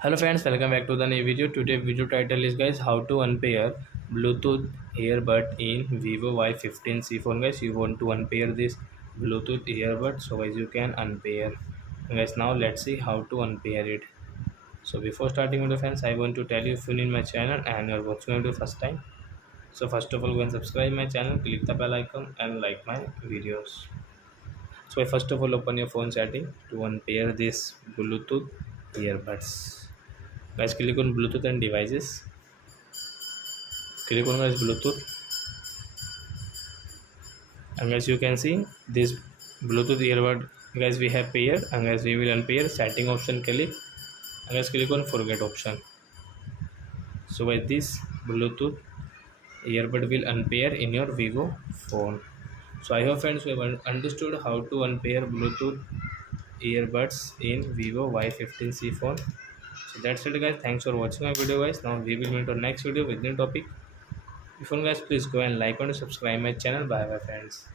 Hello friends, welcome back to the new video. Today video title is guys how to unpair Bluetooth earbud in Vivo Y15c phone. Guys, you want to unpair this Bluetooth earbud, so guys you can unpair. Guys, now let's see how to unpair it. So before starting video friends, I want to tell you if you're in my channel and you're watching my video first time. So first of all, go and subscribe my channel, click the bell icon and like my videos. So first of all, open your phone setting to unpair this Bluetooth earbuds. Guys, click on Bluetooth and devices. Click on guys Bluetooth, and guys you can see this Bluetooth earbud. Guys, we have paired, and guys we will unpair. Setting option click, and guys click on forget option. So with this Bluetooth earbud will unpair in your Vivo phone. So I hope friends we have understood how to unpair Bluetooth earbuds in Vivo Y15c phone. So that's it guys. Thanks for watching my video guys. Now we will meet on next video with new topic. Before guys, please go and like and subscribe my channel. Bye bye friends.